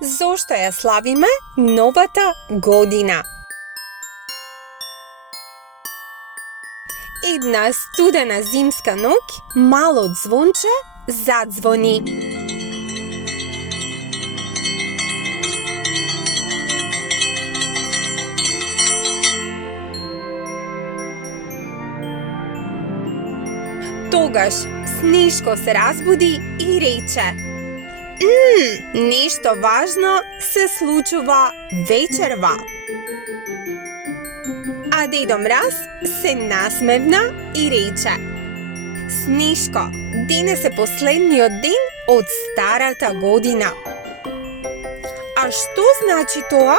Зошто ја славиме новата година? Една студена зимска ноќ, мало звонче задзвони. Тогаш Снишко се разбуди и рече: нешто важно се случува вечерва. А Дедо Мраз се насмевна и рече: Снишко, денес е последниот ден од старата година. А што значи тоа?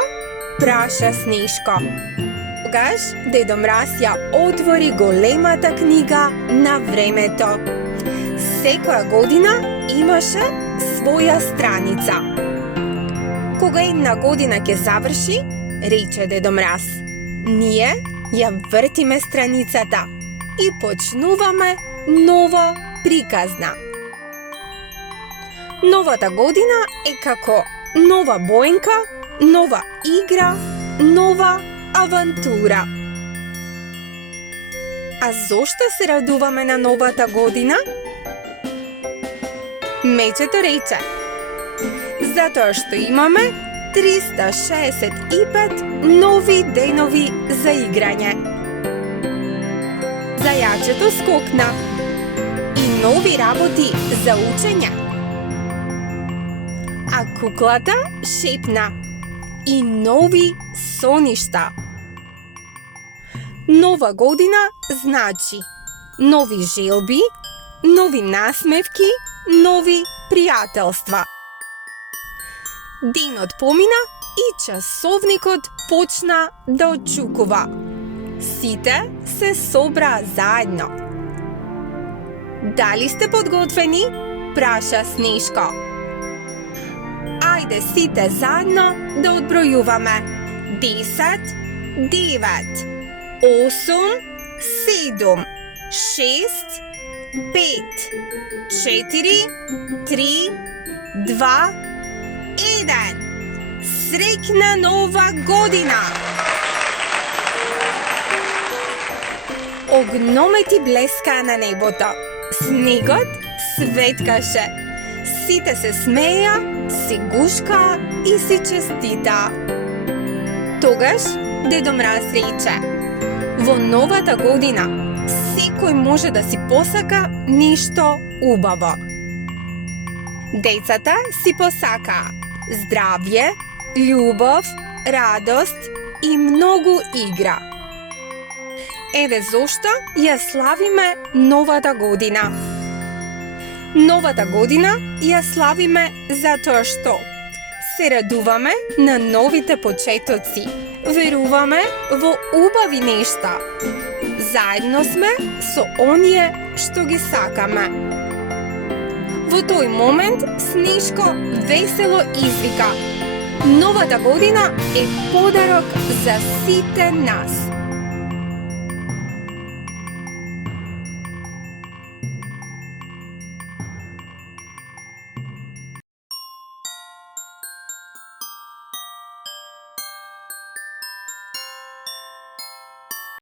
Праша Снишко. Тогаш Дедо Мраз ја отвори големата книга на времето. Секоја година имаше своја страница. Кога една година ќе заврши, рече Дедо Мраз, ние ја вртиме страницата и почнуваме нова приказна. Новата година е како нова боенка, нова игра, нова авантура. А зошто се радуваме на новата година? Мечето рече: затоа што имаме 365 нови денови за играње. Зајачето скокна и нови работи за учење. А куклата шепна и нови соништа. Нова година значи нови желби, нови насмевки, нови пријателства. Денот помина и часовникот почна да отчукува. Сите се собраа заедно. Дали сте подготвени? Праша Снишко. Ајде сите заедно да одбројуваме. 10, 9, 8, 7, 6, 5, 4, 3, 2, 1. Среќна нова година! Огномети блескаа на небото. Снегот светкаше. Сите се смеја, си гушкаа и си честитаа. Тогаш Дедо Мраз рече: во новата година секој може да си посака нешто убаво. Децата си посакаа здравје, љубов, радост и многу игра. Еве зошто ја славиме новата година. Новата година ја славиме затоа што се радуваме на новите почетоци, веруваме во убави нешта. Заедно сме со оние што ги сакаме. Во тој момент Снишко весело извика: новата година е подарок за сите нас.